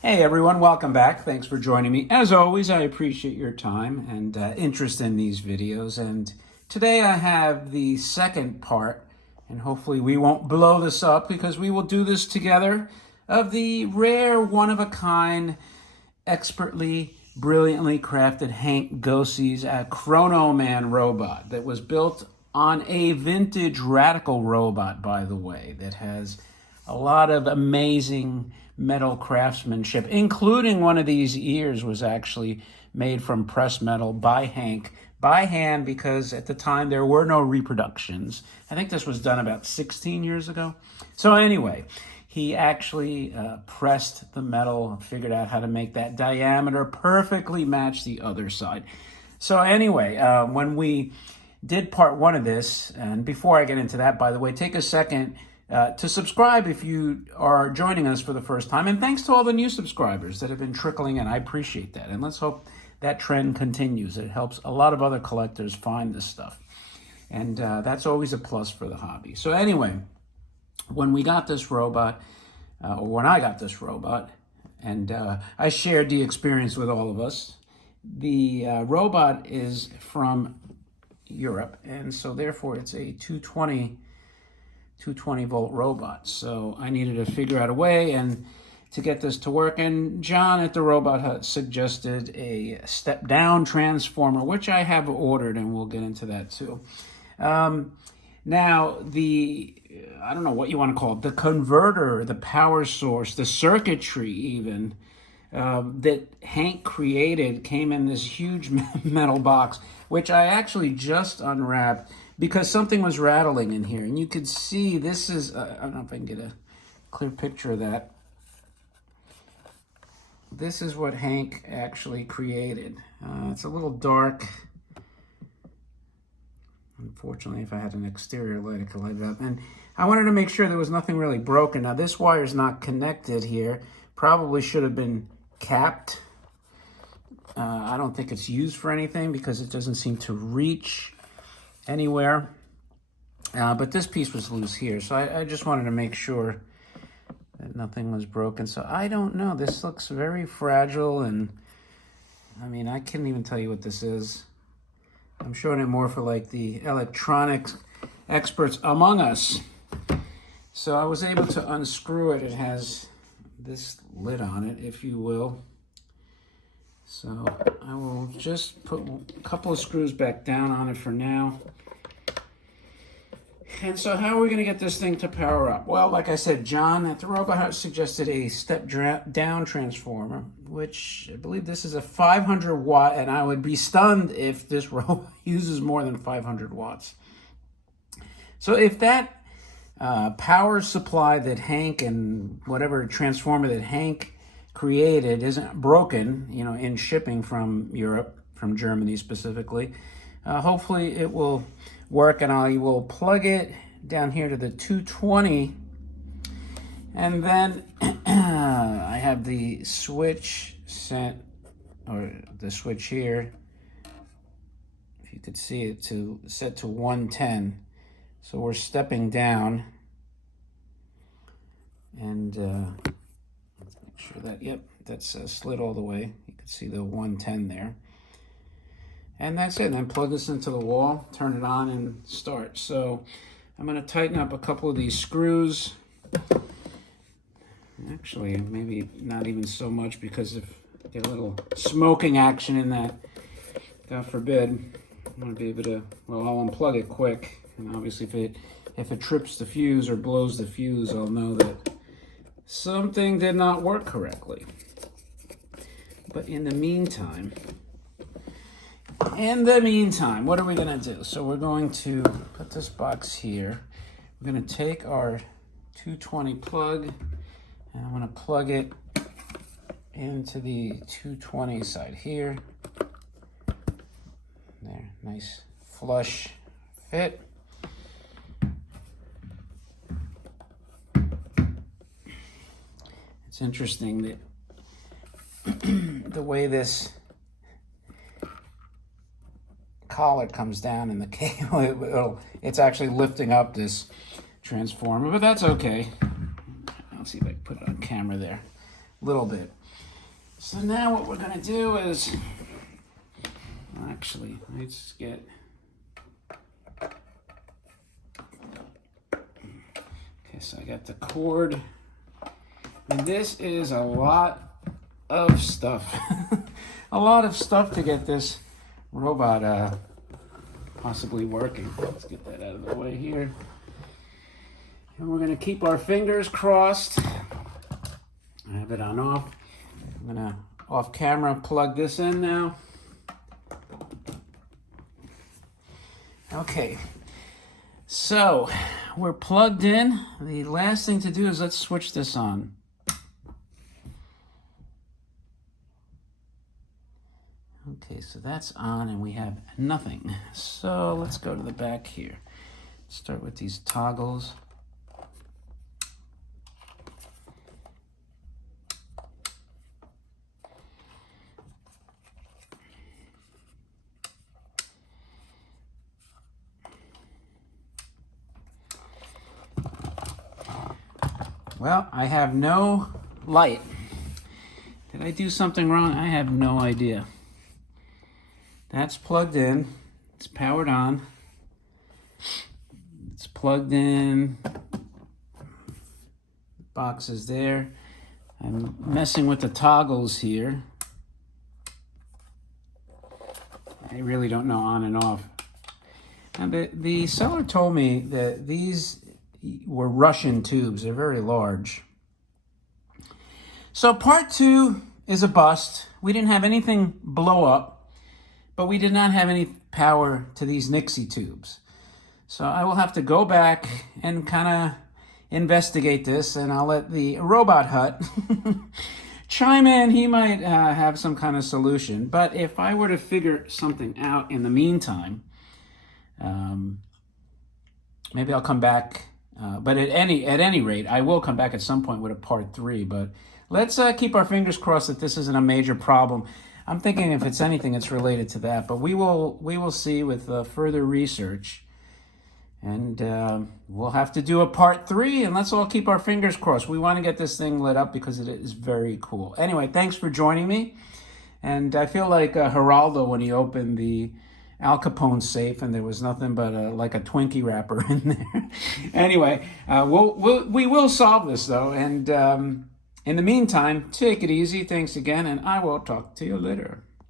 Hey everyone, welcome back. Thanks for joining me. As always, I appreciate your time and interest in these videos. And today I have the second part, and hopefully we won't blow this up because we will do this together, of the rare, one-of-a-kind, expertly, brilliantly crafted Henk Gosses Chrono Man robot that was built on a vintage radical robot, by the way, that has a lot of amazing metal craftsmanship, including one of these ears was actually made from pressed metal by Henk by hand, because at the time there were no reproductions. I think this was done about 16 years ago. So anyway, he actually pressed the metal, figured out how to make that diameter perfectly match the other side. So anyway, when we did part one of this, and before I get into that, by the way, take a second to subscribe if you are joining us for the first time. And thanks to all the new subscribers that have been trickling in. I appreciate that. And let's hope that trend continues. It helps a lot of other collectors find this stuff. And that's always a plus for the hobby. So anyway, when we got this robot, or when I got this robot, and I shared the experience with all of us, the robot is from Europe, and so therefore it's a 220 volt robot. So I needed to figure out a way and to get this to work. And John at the Robot Hut suggested a step down transformer, which I have ordered, and we'll get into that too. Now, I don't know what you want to call it, the converter, the power source, the circuitry even, that Henk created came in this huge metal box, which I actually just unwrapped because something was rattling in here. And you could see this is, I don't know if I can get a clear picture of that. This is what Henk actually created. It's a little dark. Unfortunately, if I had an exterior light, I could light it up. And I wanted to make sure there was nothing really broken. Now, this wire is not connected here. Probably should have been capped. I don't think it's used for anything because it doesn't seem to reach anywhere. But this piece was loose here. So I just wanted to make sure that nothing was broken. So I don't know. This looks very fragile. And I mean, I can't even tell you what this is. I'm showing it more for like the electronics experts among us. So I was able to unscrew it. It has this lid on it, if you will. So I will just put a couple of screws back down on it for now. And so how are we going to get this thing to power up? Well, like I said, John at the Robot Hut suggested a step down transformer, which I believe this is a 500 watt, and I would be stunned if this robot uses more than 500 watts. So if that power supply that Henk and whatever transformer that Henk created isn't broken, you know, in shipping from Europe, from Germany specifically, hopefully it will work, and I will plug it down here to the 220, and then I have the switch set, or the switch here, if you could see it, to set to 110. So we're stepping down, and let's make sure that, yep, that's slid all the way. You can see the 110 there. And that's it. And then plug this into the wall, turn it on, and start. So I'm going to tighten up a couple of these screws. Actually, maybe not even so much, because if I get a little smoking action in that, God forbid, I'm going to be able to, well, I'll unplug it quick. And obviously if it trips the fuse or blows the fuse, I'll know that something did not work correctly. But in the meantime, what are we going to do? So we're going to put this box here. We're going to take our 220 plug, and I'm going to plug it into the 220 side here. There, nice flush fit. It's interesting that the way this collar comes down in the cable, it's actually lifting up this transformer, but that's okay. I'll see if I can put it on camera there. little bit. So now what we're gonna do is, actually, let's get, okay, so I got the cord. And this is a lot of stuff. A lot of stuff to get this robot possibly working. Let's get that out of the way here. And we're gonna keep our fingers crossed. I have it on off. I'm gonna off camera plug this in now. Okay, so we're plugged in. The last thing to do is let's switch this on. Okay, so that's on and we have nothing. So let's go to the back here. Start with these toggles. Well, I have no light. Did I do something wrong? I have no idea. That's plugged in. It's powered on. It's plugged in. The box is there. I'm messing with the toggles here. I really don't know on and off. Now, the seller told me that these were Russian tubes. They're very large. So part 2 is a bust. We didn't have anything blow up, but we did not have any power to these Nixie tubes. So I will have to go back and kind of investigate this, and I'll let the Robot Hut chime in. He might have some kind of solution. But if I were to figure something out in the meantime, maybe I'll come back. But at any rate, I will come back at some point with a part 3. But let's keep our fingers crossed that this isn't a major problem. I'm thinking if it's anything, it's related to that. But we will see with further research, and we'll have to do a part 3. And let's all keep our fingers crossed. We want to get this thing lit up because it is very cool. Anyway, thanks for joining me. And I feel like Geraldo when he opened the Al Capone safe, and there was nothing but like a Twinkie wrapper in there. Anyway, we will solve this though, and in the meantime, take it easy. Thanks again, and I will talk to you later.